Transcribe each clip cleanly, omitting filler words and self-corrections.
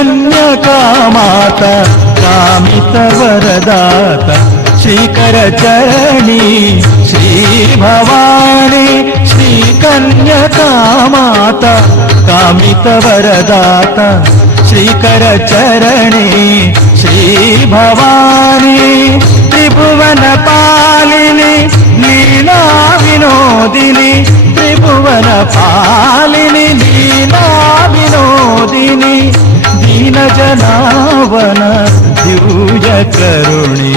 श्रीकन्यकामाता कामितवरदाता श्रीकरचरणी श्रीभवानी श्रीकन्यकामाता कामितवरदाता श्रीकरचरणी श्रीभवानी त्रिभुवनपालिनी लीला विनोदिनी त्रिभुवनपालिनी लीला विनोदिनी दीनजनावन दिव्यकरुणी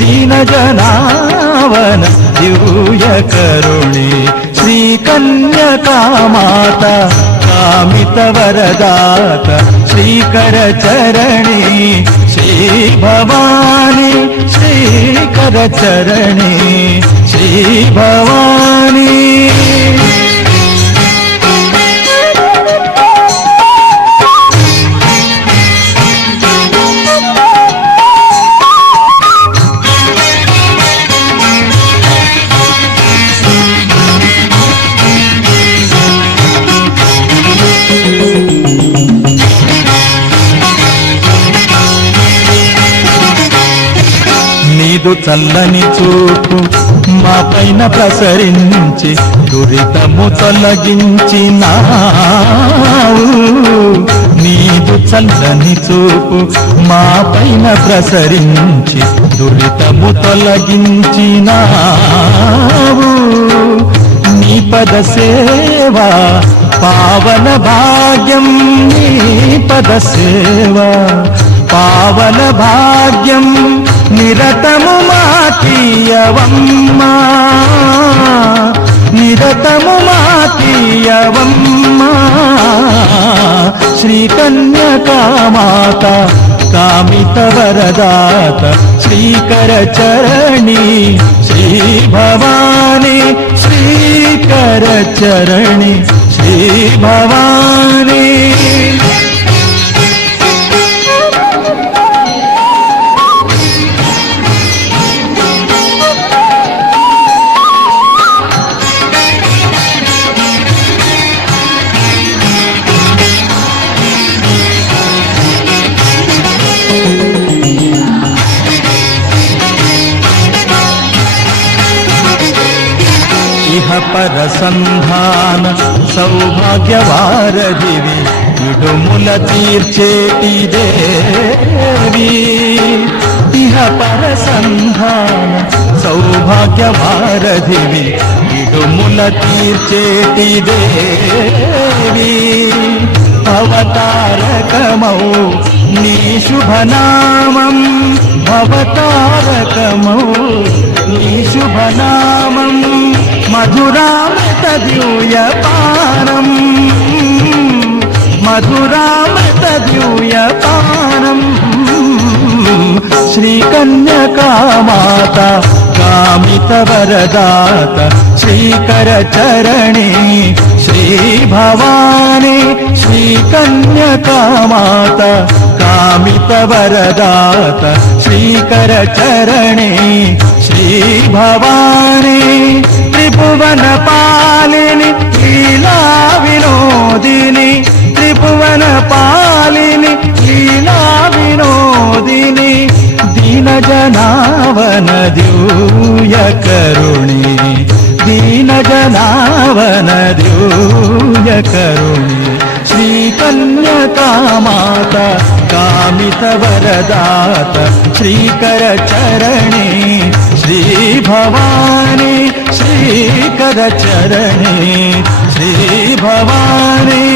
दीनजनावन दिव्यकरुणी श्रीकन्यकामाता कामितवरदाता श्रीकरचरणी श्रीभवानी श्रीकरचरणी श्रीभवानी నీదు చల్లని చూపు మా పైన ప్రసరించి దురితము తొలగించినావు నీదు చల్లని చూపు మా పైన ప్రసరించి దురితము తొలగించినావు నీ పద సేవా పావన భాగ్యం నీ పద సేవా పావన భాగ్యం నిరతము మాకీయవమ్మా నిరతము మాకీయవమ్మా శ్రీకన్యకామాతా కామితవరదాత శ్రీకరచరణి శ్రీభవాని శ్రీకరచరణి శ్రీభవాని ఇహ పరసంధాన సౌభాగ్యవారధివి ఇడుముల తీర్చేటి దేవి ఇహ పరసంధాన సౌభాగ్యవారధివి ఇడుముల తీర్చేటి దేవి అవతారకమౌ నీ శుభనామం అవతారకమౌ నీ శుభనామం మధురామృత ద్యూయపానం మధురామృత ద్యూయపానం శ్రీకన్యకామాతా కామితవరదాత శ్రీకరచరణి శ్రీభవాని శ్రీకన్యకామాతా కామితవరదాత శ్రీకరచరణి శ్రీభవాని त्रिभुवनपालिनी लीला विनोदिनी त्रिभुवनपालिनी लीला विनोदिनी दीनजनावन दिव्यकरुणी दीनजनावन दिव्यकरुणी श्रीकन्यकामाता कामितवरदात श्रीकरचरणी श्रीभवानी श्रीकरचरणी श्रीभवानी